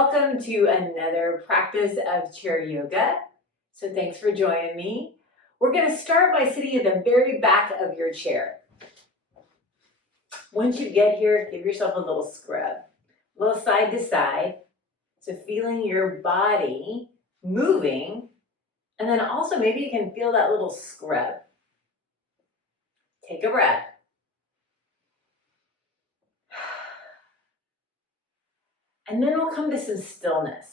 Welcome to another practice of chair yoga. So thanks for joining me. We're going to start by sitting at the very back of your chair. Once you get here, give yourself a little scrub, a little side to side. So feeling your body moving, and then also maybe you can feel that little scrub. Take a breath. And then we'll come to some stillness.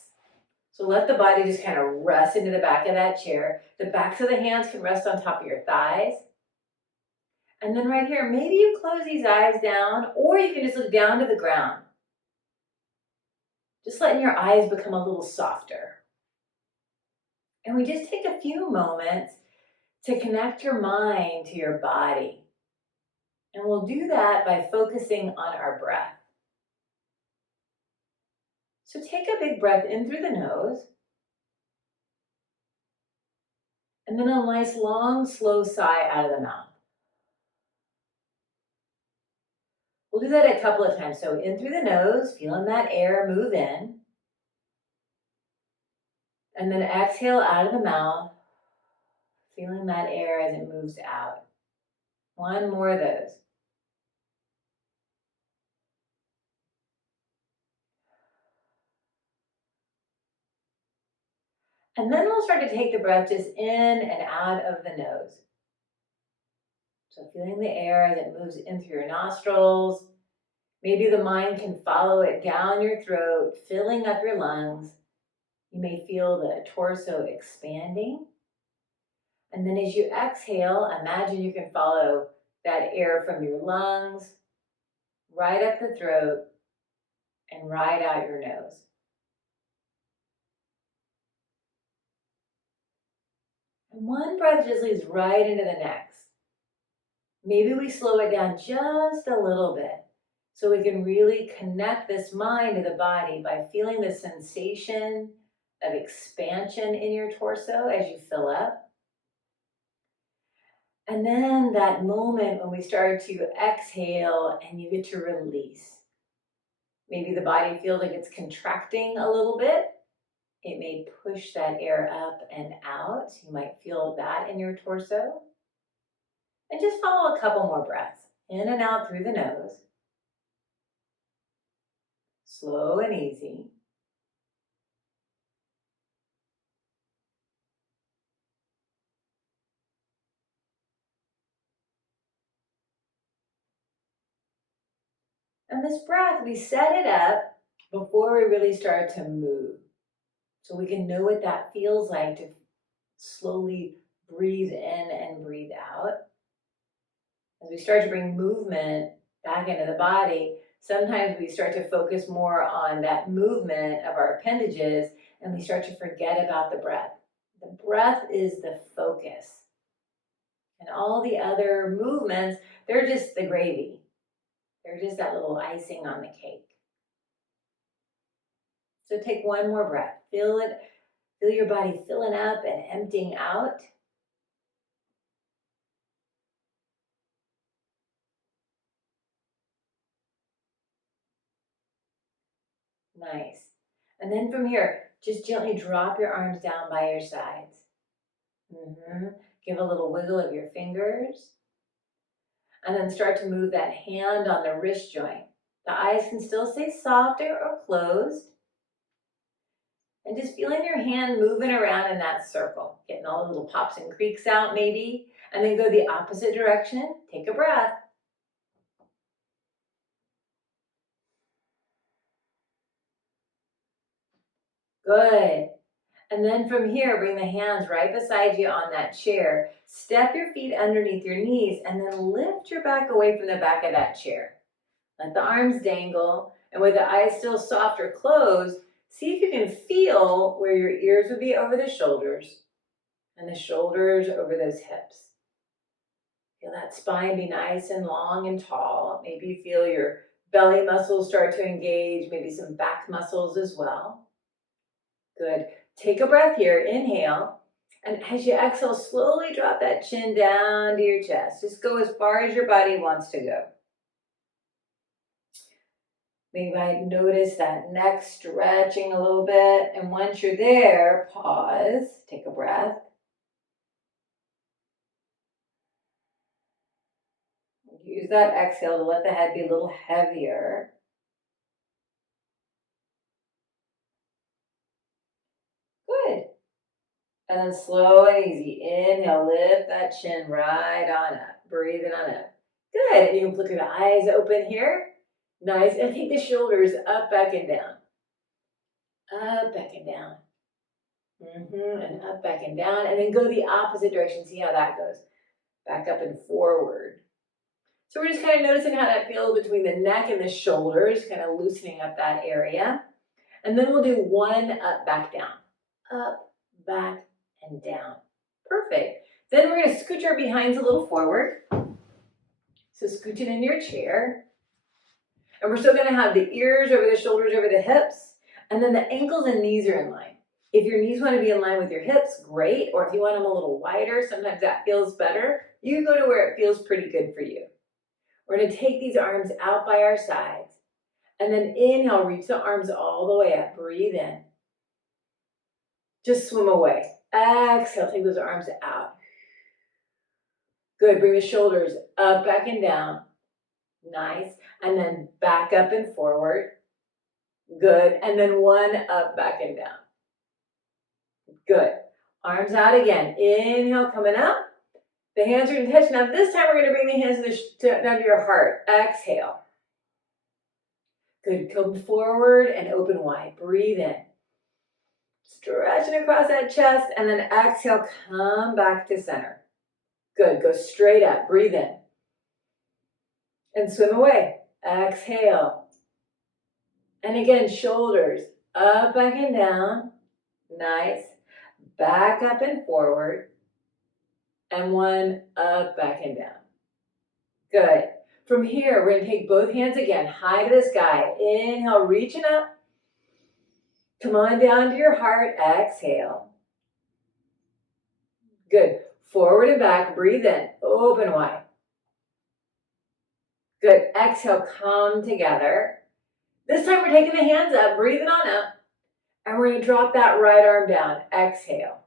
So let the body just kind of rest into the back of that chair. The backs of the hands can rest on top of your thighs. And then right here, maybe you close these eyes down, or you can just look down to the ground. Just letting your eyes become a little softer. And we just take a few moments to connect your mind to your body. And we'll do that by focusing on our breath. So take a big breath in through the nose. And then a nice long, slow sigh out of the mouth. We'll do that a couple of times. So in through the nose, feeling that air move in. And then exhale out of the mouth, feeling that air as it moves out. One more of those. And then we'll start to take the breath just in and out of the nose. So feeling the air as it moves in through your nostrils. Maybe the mind can follow it down your throat, filling up your lungs. You may feel the torso expanding. And then as you exhale, imagine you can follow that air from your lungs, right up the throat, and right out your nose. And one breath just leads right into the next. Maybe we slow it down just a little bit so we can really connect this mind to the body by feeling the sensation of expansion in your torso as you fill up. And then that moment when we start to exhale and you get to release. Maybe the body feels like it's contracting a little bit. It may push that air up and out. You might feel that in your torso. And just follow a couple more breaths. In and out through the nose. Slow and easy. And this breath, we set it up before we really start to move. So we can know what that feels like to slowly breathe in and breathe out. As we start to bring movement back into the body, sometimes we start to focus more on that movement of our appendages and we start to forget about the breath. The breath is the focus. And all the other movements, they're just the gravy. They're just that little icing on the cake. So take one more breath. Feel it. Feel your body filling up and emptying out. Nice. And then from here, just gently drop your arms down by your sides. Give a little wiggle of your fingers. And then start to move that hand on the wrist joint. The eyes can still stay soft or closed. And just feeling your hand moving around in that circle. Getting all the little pops and creaks out maybe. And then go the opposite direction. Take a breath. Good. And then from here, bring the hands right beside you on that chair. Step your feet underneath your knees and then lift your back away from the back of that chair. Let the arms dangle. And with the eyes still soft or closed, see if you can feel where your ears would be over the shoulders and the shoulders over those hips. Feel that spine be nice and long and tall. Maybe you feel your belly muscles start to engage, maybe some back muscles as well. Good. Take a breath here. Inhale. And as you exhale, slowly drop that chin down to your chest. Just go as far as your body wants to go. You might notice that neck stretching a little bit. And once you're there, pause, take a breath. Use that exhale to let the head be a little heavier. Good. And then slow and easy. Inhale, lift that chin right on up. Breathing on up. Good. And you can flick the eyes open here. Nice. And take the shoulders up, back, and down. Up, back, and down. And up, back, and down. And then go the opposite direction. See how that goes. Back up and forward. So we're just kind of noticing how that feels between the neck and the shoulders, kind of loosening up that area. And then we'll do one up, back, down. Up, back, and down. Perfect. Then we're going to scooch our behinds a little forward. So scooching into your chair. And we're still going to have the ears over the shoulders, over the hips. And then the ankles and knees are in line. If your knees want to be in line with your hips, great. Or if you want them a little wider, sometimes that feels better. You can go to where it feels pretty good for you. We're going to take these arms out by our sides. And then inhale, reach the arms all the way up. Breathe in. Just swim away. Exhale, take those arms out. Good, bring the shoulders up, back, and down. Nice. And then back up and forward. Good. And then one up, back, and down. Good. Arms out again. Inhale, coming up. The hands are going to touch. Now this time we're going to bring the hands down to your heart. Exhale. Good. Come forward and open wide. Breathe in. Stretching across that chest. And then exhale, come back to center. Good. Go straight up. Breathe in. And swim away. Exhale. And again, shoulders up, back, and down. Nice. Back up and forward. And one up, back, and down. Good. From here, we're going to take both hands again, high to the sky. Inhale, reaching up. Come on down to your heart. Exhale. Good. Forward and back. Breathe in. Open wide. Good. Exhale, come together. This time we're taking the hands up, breathing on up. And we're going to drop that right arm down. Exhale.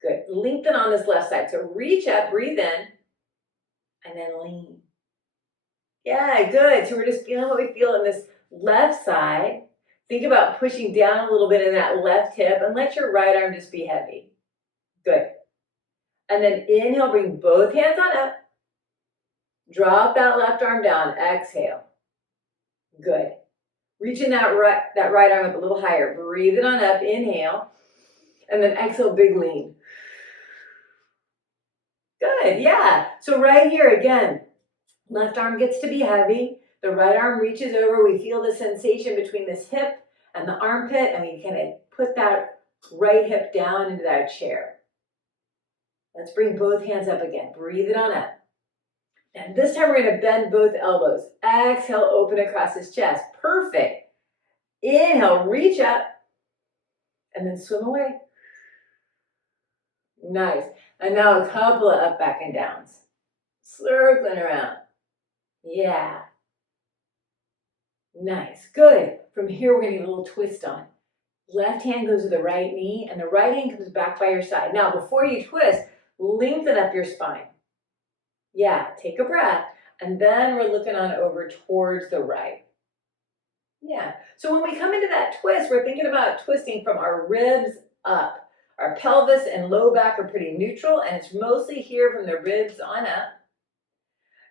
Good. Lengthen on this left side. So reach up, breathe in, and then lean. Yeah, good. So we're just feeling what we feel in this left side. Think about pushing down a little bit in that left hip and let your right arm just be heavy. Good. And then inhale, bring both hands on up. Drop that left arm down. Exhale. Good. Reaching that right arm up a little higher. Breathe it on up. Inhale. And then exhale, big lean. Good, yeah. So right here, again, left arm gets to be heavy. The right arm reaches over. We feel the sensation between this hip and the armpit, and we kind of put that right hip down into that chair. Let's bring both hands up again. Breathe it on up. And this time we're going to bend both elbows. Exhale, open across his chest. Perfect. Inhale, reach up, and then swim away. Nice. And now a couple of up, back, and downs. Circling around. Yeah. Nice. Good. From here, we're going to get a little twist on. Left hand goes to the right knee, and the right hand comes back by your side. Now, before you twist, lengthen up your spine. Yeah, take a breath. And then we're looking on over towards the right. Yeah. So when we come into that twist, we're thinking about twisting from our ribs up. Our pelvis and low back are pretty neutral, and it's mostly here from the ribs on up.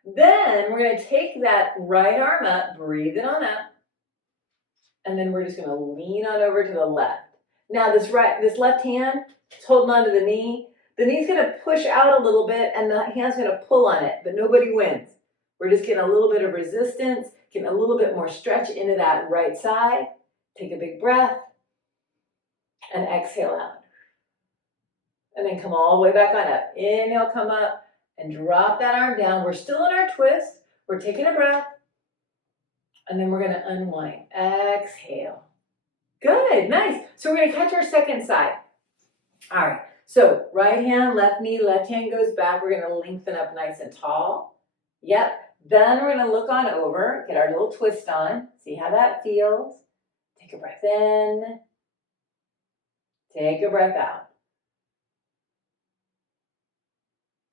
Then we're going to take that right arm up, breathe it on up, and then we're just going to lean on over to the left. Now this left hand is holding on to the knee. The knee's going to push out a little bit, and the hand's going to pull on it, but nobody wins. We're just getting a little bit of resistance, getting a little bit more stretch into that right side. Take a big breath, and exhale out. And then come all the way back on up. Inhale, come up, and drop that arm down. We're still in our twist. We're taking a breath. And then we're going to unwind. Exhale. Good, nice. So we're going to catch our second side. All right, so right hand, left knee, left hand goes back. We're going to lengthen up nice and tall. Yep, Then we're gonna look on over, get our little twist on, see how that feels. Take a breath in, take a breath out.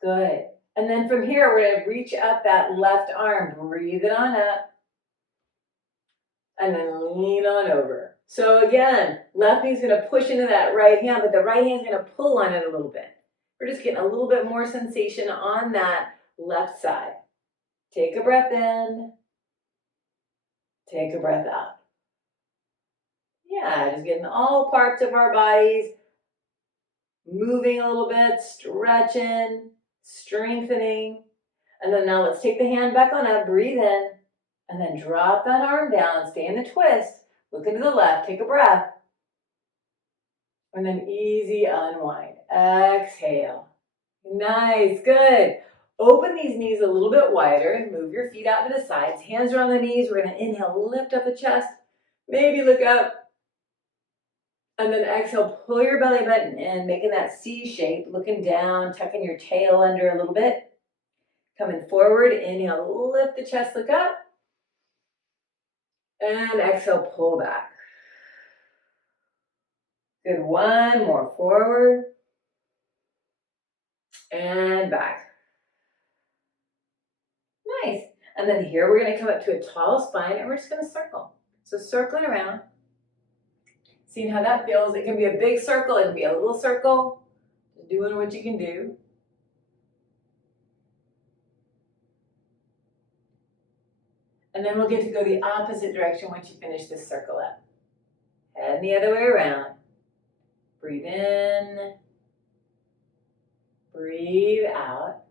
Good. And then from here, we're gonna reach up that left arm, breathe it on up, and then lean on over. So again, left knee's gonna push into that right hand, but the right hand's gonna pull on it a little bit. We're just getting a little bit more sensation on that left side. Take a breath in, take a breath out. Yeah, just getting all parts of our bodies moving a little bit, stretching, strengthening. And then now let's take the hand back on up, breathe in, and then drop that arm down, stay in the twist, look into the left, take a breath. And then easy unwind, exhale. Nice, good. Open these knees a little bit wider and move your feet out to the sides. Hands are on the knees. We're gonna inhale, lift up the chest, maybe look up. And then exhale, pull your belly button in, making that C shape, looking down, tucking your tail under a little bit. Coming forward, inhale, lift the chest, look up. And exhale, pull back. Good, one more, forward. And back. Nice. And then here we're gonna come up to a tall spine and we're just gonna circle. So circling around. Seeing how that feels. It can be a big circle, it can be a little circle. Doing what you can do. And then we'll get to go the opposite direction once you finish this circle up. Head the other way around. Breathe in. Breathe out.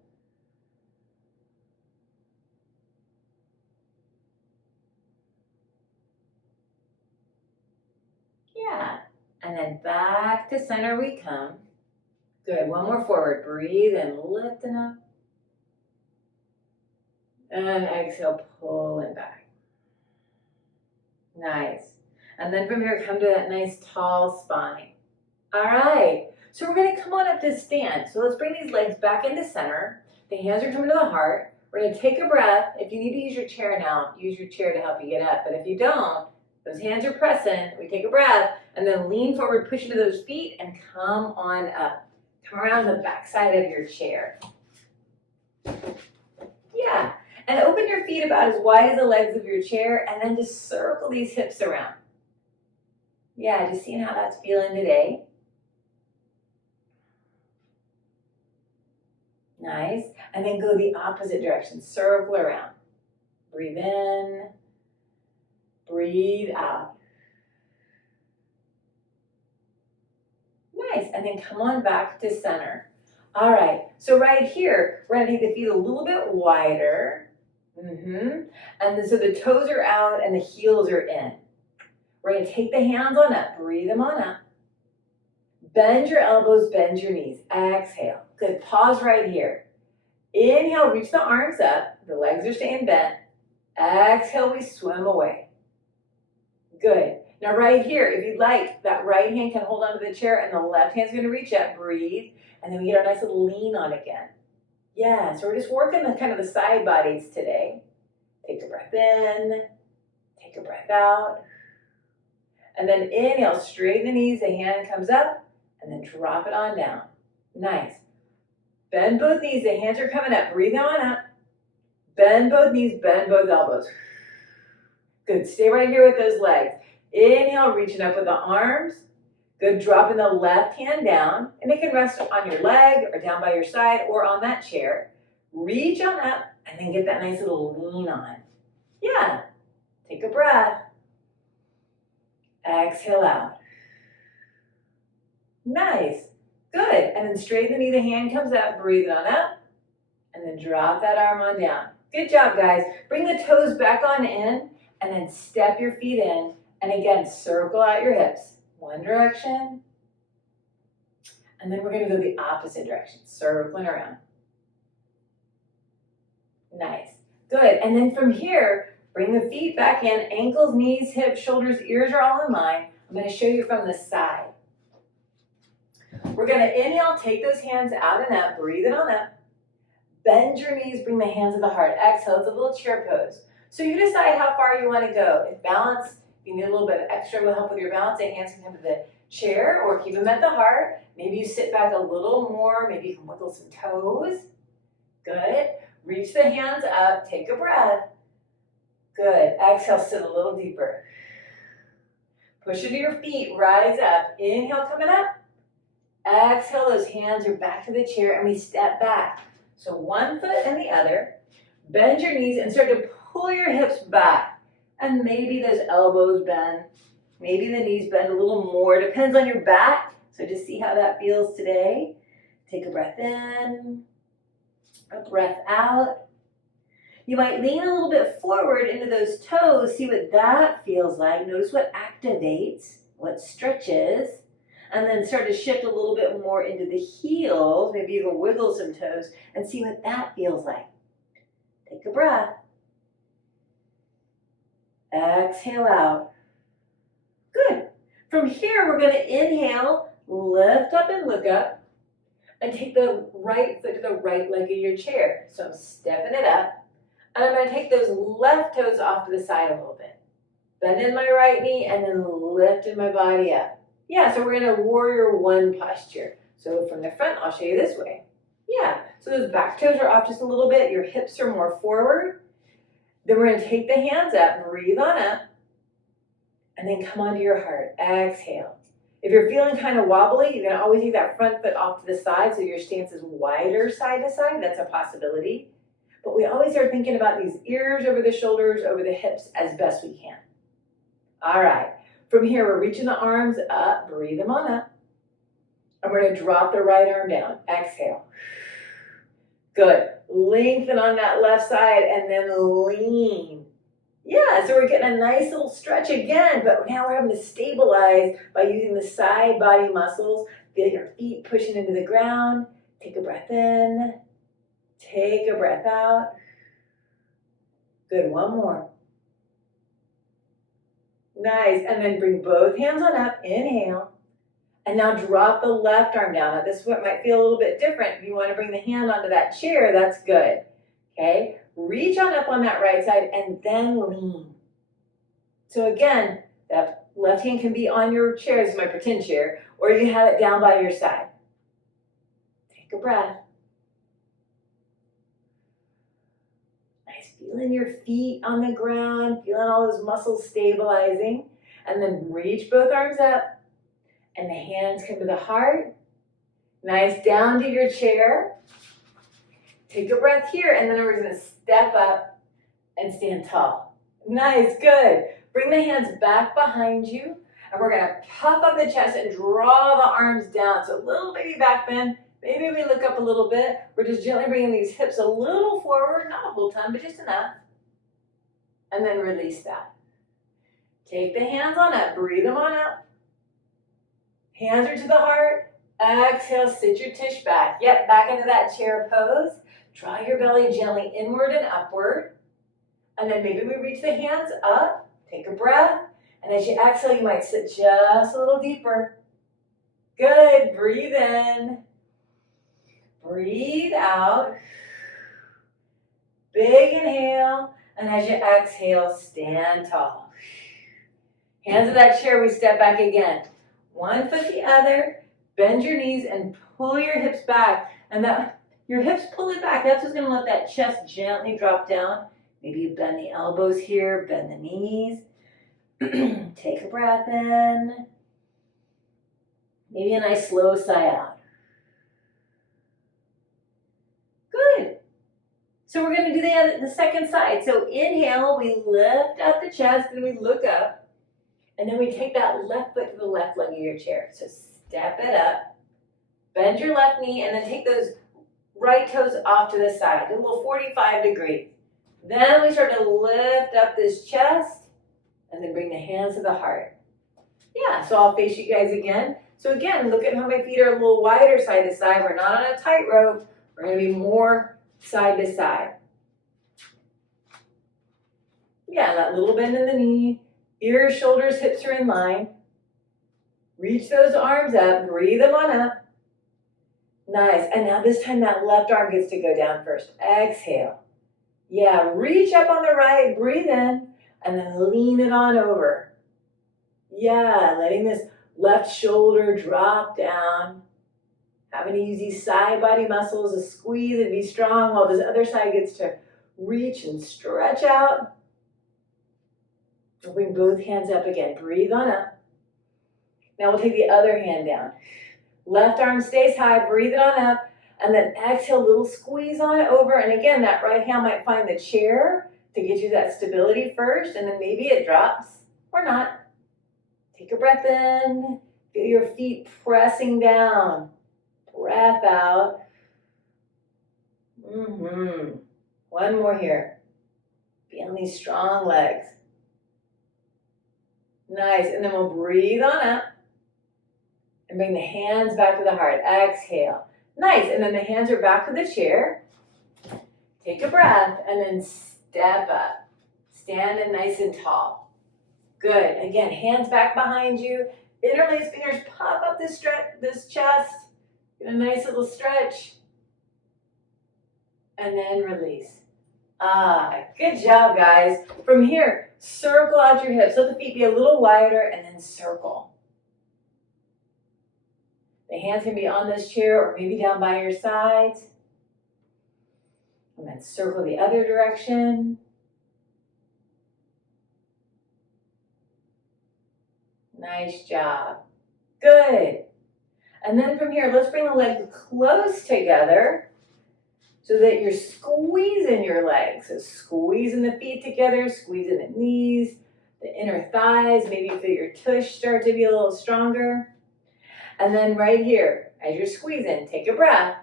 Yeah. And then back to center we come. Good. One more forward. Breathe and lifting up. And exhale, pulling back. Nice. And then from here, come to that nice tall spine. All right. So we're going to come on up to stand. So let's bring these legs back into center. The hands are coming to the heart. We're going to take a breath. If you need to use your chair now, use your chair to help you get up. But if you don't, those hands are pressing. We take a breath and then lean forward, push into those feet and come on up. Come around the back side of your chair. Yeah. And open your feet about as wide as the legs of your chair and then just circle these hips around. Yeah, just seeing how that's feeling today. Nice. And then go the opposite direction. Circle around. Breathe in. Breathe out. Nice. And then come on back to center. All right. So right here, we're going to take the feet a little bit wider. And then so the toes are out and the heels are in. We're going to take the hands on up. Breathe them on up. Bend your elbows, bend your knees. Exhale. Good. Pause right here. Inhale, reach the arms up. The legs are staying bent. Exhale, we swim away. Good. Now right here, if you'd like, that right hand can hold onto the chair and the left hand's going to reach up. Breathe. And then we get our nice little lean on again. Yeah, so we're just working the kind of the side bodies today. Take a breath in. Take a breath out. And then inhale, straighten the knees. The hand comes up. And then drop it on down. Nice. Bend both knees. The hands are coming up. Breathe on up. Bend both knees. Bend both elbows. Good. Stay right here with those legs. Inhale, reaching up with the arms. Good. Dropping the left hand down. And it can rest on your leg or down by your side or on that chair. Reach on up and then get that nice little lean on. Yeah. Take a breath. Exhale out. Nice. Good. And then straighten the knee. The hand comes up. Breathe on up. And then drop that arm on down. Good job, guys. Bring the toes back on in. And then step your feet in. And again, circle out your hips. One direction. And then we're going to go the opposite direction. Circling around. Nice. Good. And then from here, bring the feet back in. Ankles, knees, hips, shoulders, ears are all in line. I'm going to show you from the side. We're going to inhale, take those hands out and up, breathe it on up. Bend your knees, bring the hands to the heart. Exhale, it's a little chair pose. So you decide how far you want to go. If balance, if you need a little bit extra will help with your balance, the hands can come to the chair or keep them at the heart. Maybe you sit back a little more. Maybe you can wiggle some toes. Good. Reach the hands up. Take a breath. Good. Exhale, sit a little deeper. Push into your feet. Rise up. Inhale, coming up. Exhale, those hands are back to the chair and we step back. So one foot and the other. Bend your knees and start to pull your hips back. And maybe those elbows bend. Maybe the knees bend a little more. Depends on your back. So just see how that feels today. Take a breath in. A breath out. You might lean a little bit forward into those toes. See what that feels like. Notice what activates, what stretches. And then start to shift a little bit more into the heels. Maybe you can wiggle some toes and see what that feels like. Take a breath. Exhale out. Good. From here, we're going to inhale, lift up and look up, and take the right foot to the right leg of your chair. So I'm stepping it up, and I'm going to take those left toes off to the side a little bit. Bend in my right knee, and then lifting my body up. Yeah, so we're in a warrior one posture. So from the front, I'll show you this way. Yeah, so those back toes are off just a little bit. Your hips are more forward. Then we're going to take the hands up, breathe on up, and then come onto your heart. Exhale. If you're feeling kind of wobbly, you can always take that front foot off to the side so your stance is wider side to side. That's a possibility. But we always are thinking about these ears over the shoulders, over the hips as best we can. All right. From here, we're reaching the arms up. Breathe them on up. And we're going to drop the right arm down. Exhale. Good. Lengthen on that left side and then lean. Yeah, so we're getting a nice little stretch again, but now we're having to stabilize by using the side body muscles. Feel your feet pushing into the ground. Take a breath in. Take a breath out. Good, one more. Nice, and then bring both hands on up, inhale. And now drop the left arm down. Now this one might feel a little bit different. If you want to bring the hand onto that chair, that's good. Okay, reach on up on that right side and then lean. So again, that left hand can be on your chair, this is my pretend chair, or you can have it down by your side. Take a breath. Feeling your feet on the ground, feeling all those muscles stabilizing. And then reach both arms up. And the hands come to the heart. Nice, down to your chair. Take a breath here, and then we're going to step up and stand tall. Nice, good. Bring the hands back behind you. And we're going to puff up the chest and draw the arms down. So a little baby back bend. Maybe we look up a little bit. We're just gently bringing these hips a little forward, not a whole ton, but just enough. And then release that. Take the hands on up, breathe them on up. Hands are to the heart. Exhale, sit your tush back. Yep, back into that chair pose. Draw your belly gently inward and upward. And then maybe we reach the hands up. Take a breath. And as you exhale, you might sit just a little deeper. Good, breathe in. Breathe out. Big inhale. And as you exhale, stand tall. Hands to that chair, we step back again. One foot the other. Bend your knees and pull your hips back. And that your hips pull it back. That's what's going to let that chest gently drop down. Maybe you bend the elbows here, bend the knees. Take a breath in. Maybe a nice slow sigh out. Good. So we're going to do the second side. So inhale, we lift up the chest and we look up. And then we take that left foot to the left leg of your chair. So step it up. Bend your left knee and then take those right toes off to the side. Do a little 45 degrees. Then we start to lift up this chest and then bring the hands to the heart. Yeah, so I'll face you guys again. So again, look at how my feet are a little wider side to side. We're not on a tightrope. We're going to be more side to side. Yeah, that little bend in the knee. Ears, shoulders, hips are in line. Reach those arms up. Breathe them on up. Nice. And now this time that left arm gets to go down first. Exhale. Yeah, reach up on the right, breathe in, and then lean it on over. Yeah, letting this left shoulder drop down. Having to use these side body muscles to squeeze and be strong while this other side gets to reach and stretch out. We'll bring both hands up again. Breathe on up. Now we'll take the other hand down. Left arm stays high, breathe it on up, and then exhale, little squeeze on it over. And again, that right hand might find the chair to get you that stability first, and then maybe it drops or not. Take a breath in, feel your feet pressing down. Breath out. One more here. Feeling these strong legs. Nice, and then we'll breathe on up. And bring the hands back to the heart. Exhale. Nice. And then the hands are back to the chair. Take a breath and then step up. Standing nice and tall. Good. Again, hands back behind you. Interlace fingers, pop up this chest. Get a nice little stretch. And then release. Good job, guys. From here, circle out your hips. Let the feet be a little wider and then circle. The hands can be on this chair or maybe down by your sides. And then circle the other direction. Nice job. Good. And then from here, let's bring the legs close together so that you're squeezing your legs. So squeezing the feet together, squeezing the knees, the inner thighs. Maybe you feel your tush start to be a little stronger. And then right here, as you're squeezing, take a breath.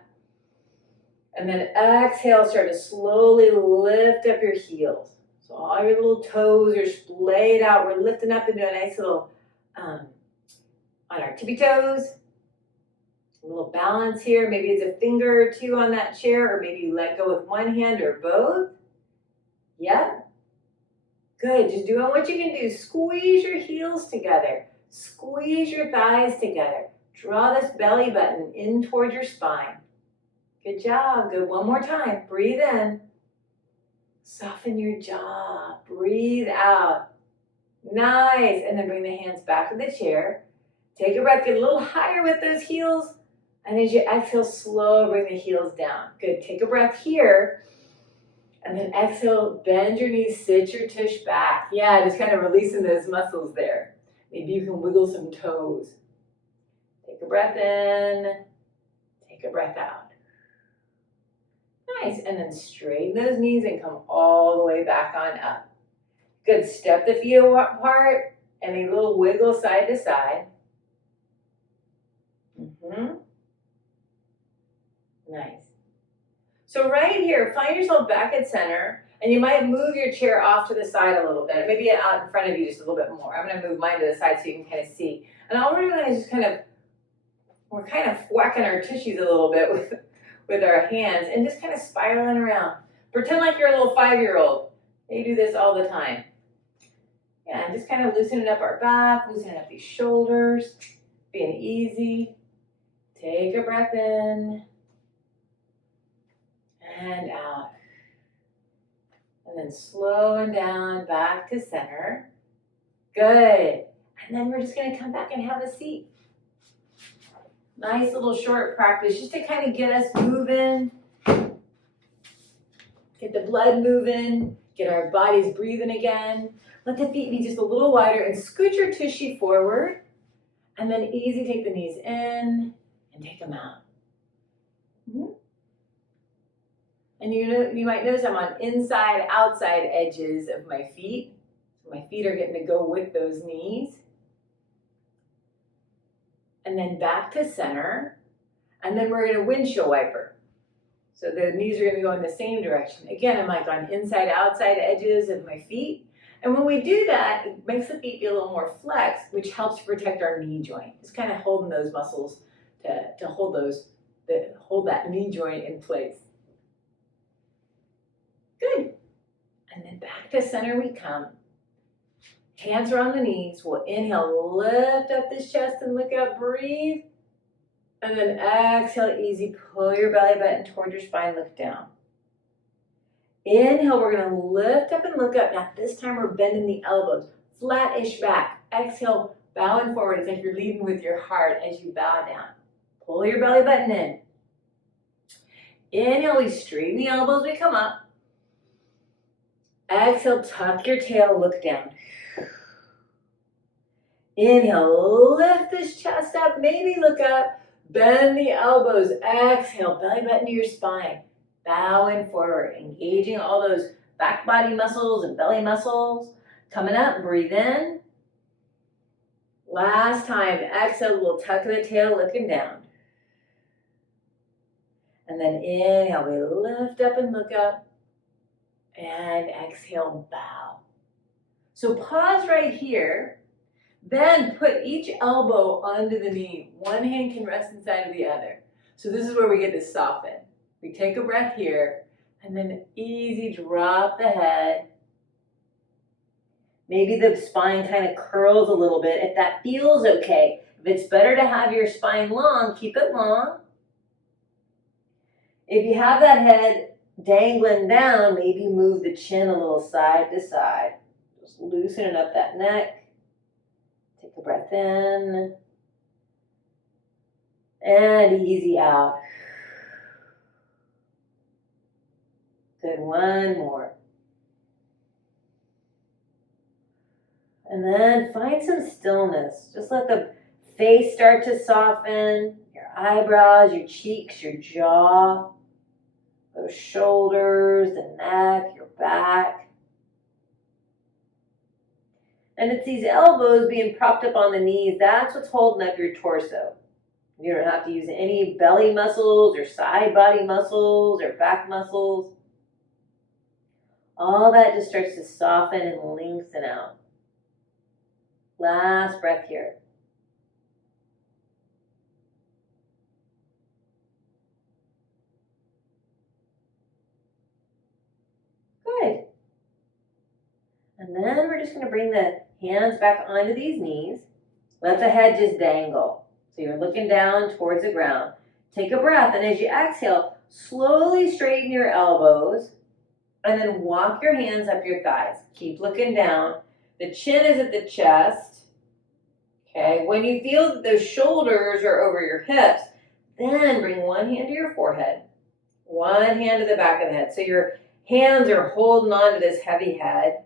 And then exhale, start to slowly lift up your heels. So all your little toes are splayed out. We're lifting up into a nice little, on our tippy toes. A little balance here. Maybe it's a finger or two on that chair, or maybe you let go with one hand or both. Yep. Good, just doing what you can do. Squeeze your heels together. Squeeze your thighs together. Draw this belly button in towards your spine. Good job. Good. One more time. Breathe in. Soften your jaw. Breathe out. Nice. And then bring the hands back to the chair. Take a breath. Get a little higher with those heels. And as you exhale, slow, bring the heels down. Good. Take a breath here. And then exhale, bend your knees, sit your tush back. Yeah, just kind of releasing those muscles there. Maybe you can wiggle some toes. Take a breath in, take a breath out. Nice, and then straighten those knees and come all the way back on up. Good, step the feet apart and a little wiggle side to side. Nice. So right here, find yourself back at center, and you might move your chair off to the side a little bit, maybe out in front of you just a little bit more. I'm going to move mine to the side so you can kind of see. And all we're doing is just we're kind of whacking our tissues a little bit with our hands and just kind of spiraling around. Pretend like you're a little 5-year-old. They do this all the time. Yeah, and just kind of loosening up our back, loosening up these shoulders, being easy. Take a breath in. And out. And then slowing down back to center. Good. And then we're just going to come back and have a seat. Nice little short practice just to kind of get us moving. Get the blood moving. Get our bodies breathing again. Let the feet be just a little wider and scoot your tushy forward. And then easy, take the knees in and take them out. And you might notice I'm on inside, outside edges of my feet. So my feet are getting to go with those knees. And then back to center. And then we're going to windshield wiper. So the knees are going to go in the same direction. Again, I'm like on inside, outside edges of my feet. And when we do that, it makes the feet be a little more flexed, which helps to protect our knee joint. Just kind of holding those muscles to hold that knee joint in place. Good. And then back to center we come. Hands are on the knees. We'll inhale, lift up this chest and look up, breathe. And then exhale, easy. Pull your belly button toward your spine, look down. Inhale, we're gonna lift up and look up. Now this time we're bending the elbows, flat-ish back. Exhale, bowing forward. It's like you're leading with your heart as you bow down. Pull your belly button in. Inhale, we straighten the elbows, we come up. Exhale, tuck your tail, look down. Inhale, lift this chest up, maybe look up. Bend the elbows. Exhale, belly button to your spine. Bowing forward, engaging all those back body muscles and belly muscles. Coming up, breathe in. Last time, exhale, we'll tuck the tail, looking down. And then inhale, we lift up and look up. And exhale, bow. So pause right here. Then put each elbow onto the knee. One hand can rest inside of the other. So this is where we get to soften. We take a breath here, and then easy drop the head. Maybe the spine kind of curls a little bit. If that feels okay, if it's better to have your spine long, keep it long. If you have that head dangling down, maybe move the chin a little side to side. Just loosening up that neck. Take a breath in. And easy out. Good, one more. And then find some stillness. Just let the face start to soften. Your eyebrows, your cheeks, your jaw. Those shoulders, the neck, your back. And it's these elbows being propped up on the knees. That's what's holding up your torso. You don't have to use any belly muscles or side body muscles or back muscles. All that just starts to soften and lengthen out. Last breath here. Good. And then we're just going to bring the hands back onto these knees. Let the head just dangle. So you're looking down towards the ground. Take a breath, and as you exhale, slowly straighten your elbows. And then walk your hands up your thighs. Keep looking down. The chin is at the chest. Okay, when you feel that those shoulders are over your hips, then bring one hand to your forehead, one hand to the back of the head. So your hands are holding on to this heavy head.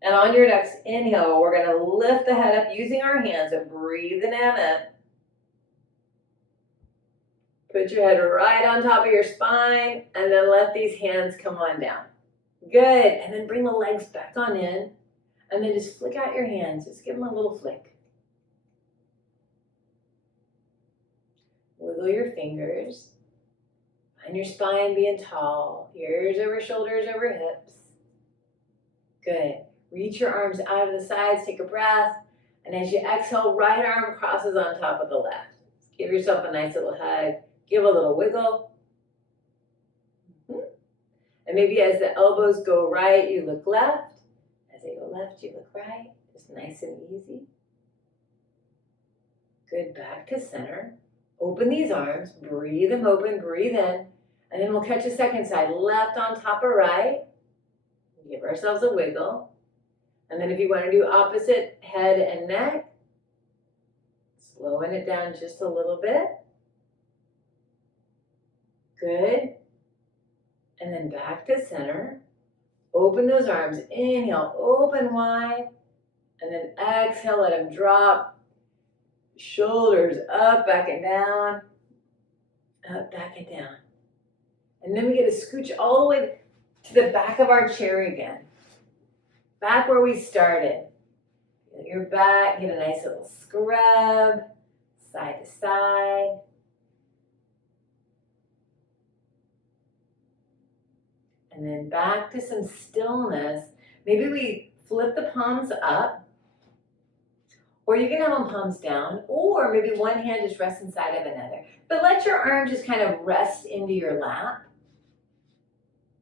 And on your next inhale, we're going to lift the head up using our hands and breathing in up. Put your head right on top of your spine, and then let these hands come on down. Good. And then bring the legs back on in, and then just flick out your hands. Just give them a little flick. Wiggle your fingers. Find your spine being tall. Ears over shoulders over hips. Good. Reach your arms out of the sides. Take a breath. And as you exhale, right arm crosses on top of the left. Give yourself a nice little hug. Give a little wiggle. And maybe as the elbows go right, you look left. As they go left, you look right. Just nice and easy. Good, back to center. Open these arms, breathe them open, breathe in. And then we'll catch a second side, left on top of right. Give ourselves a wiggle. And then if you want to do opposite head and neck, slowing it down just a little bit. Good. And then back to center. Open those arms. Inhale, open wide. And then exhale, let them drop. Shoulders up, back and down. Up, back and down. And then we get to scooch all the way to the back of our chair again. Back where we started. Feel your back, get a nice little scrub, side to side. And then back to some stillness. Maybe we flip the palms up, or you can have them palms down, or maybe one hand just rests inside of another. But let your arm just kind of rest into your lap.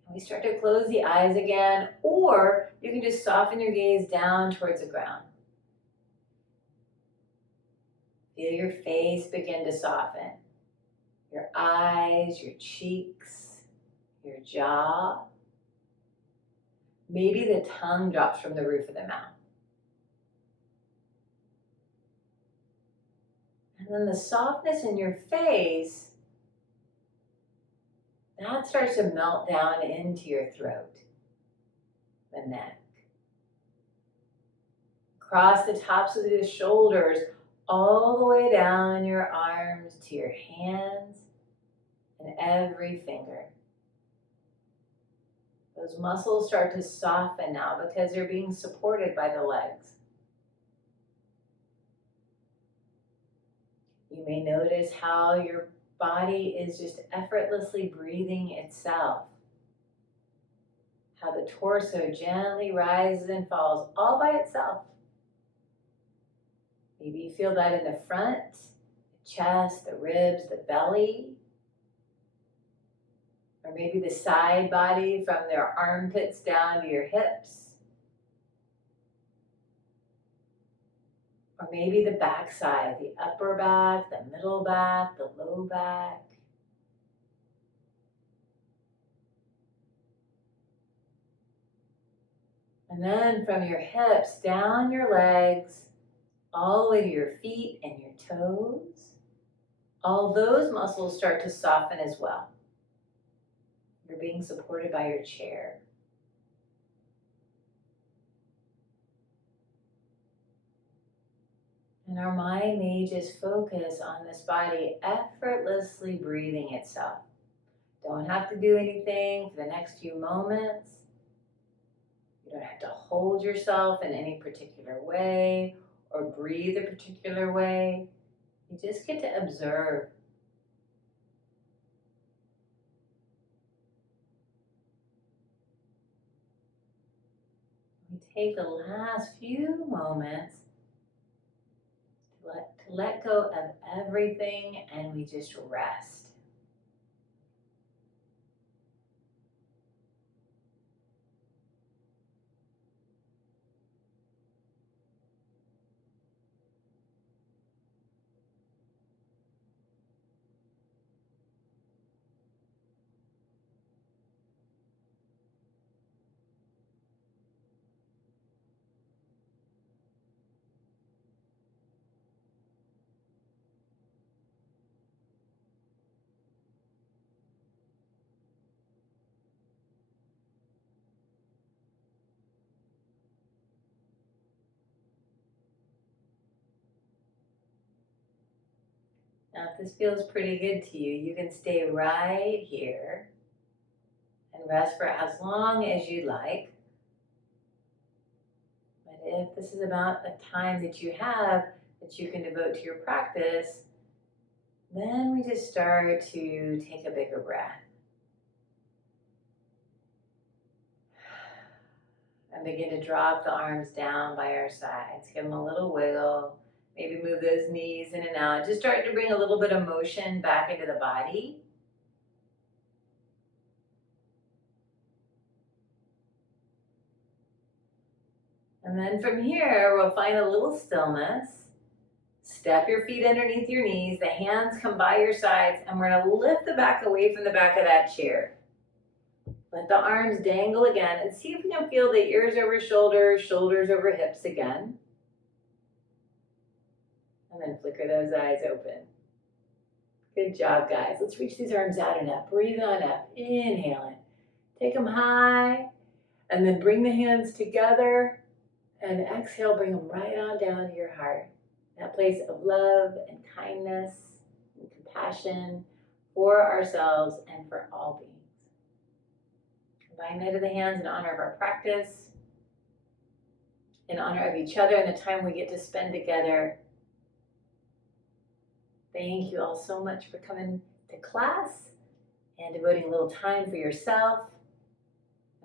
And we start to close the eyes again, or you can just soften your gaze down towards the ground. Feel your face begin to soften. Your eyes, your cheeks, your jaw. Maybe the tongue drops from the roof of the mouth. And then the softness in your face, that starts to melt down into your throat, the neck. Across the tops of the shoulders, all the way down your arms to your hands and every finger. Those muscles start to soften now because they're being supported by the legs. You may notice how your body is just effortlessly breathing itself. How the torso gently rises and falls all by itself. Maybe you feel that in the front, the chest, the ribs, the belly. Or maybe the side body from their armpits down to your hips. Or maybe the back side, the upper back, the middle back, the low back. And then from your hips down your legs, all the way to your feet and your toes, all those muscles start to soften as well. You're being supported by your chair. And our mind may just focus on this body effortlessly breathing itself. Don't have to do anything for the next few moments. You don't have to hold yourself in any particular way or breathe a particular way. You just get to observe. We take the last few moments to let go of everything and we just rest. Now, if this feels pretty good to you, you can stay right here and rest for as long as you like. But if this is about the time that you have that you can devote to your practice, then we just start to take a bigger breath. And begin to drop the arms down by our sides. Give them a little wiggle. Maybe move those knees in and out. Just start to bring a little bit of motion back into the body. And then from here, we'll find a little stillness. Step your feet underneath your knees. The hands come by your sides. And we're going to lift the back away from the back of that chair. Let the arms dangle again. And see if we can feel the ears over shoulders, shoulders over hips again. And then flicker those eyes open. Good job, guys. Let's reach these arms out and up. Breathe on up. Inhale in. Take them high. And then bring the hands together. And exhale, bring them right on down to your heart. That place of love and kindness and compassion for ourselves and for all beings. Combine that to the hands in honor of our practice, in honor of each other and the time we get to spend together. Thank you all so much for coming to class and devoting a little time for yourself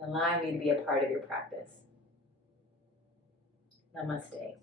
and allowing me to be a part of your practice. Namaste.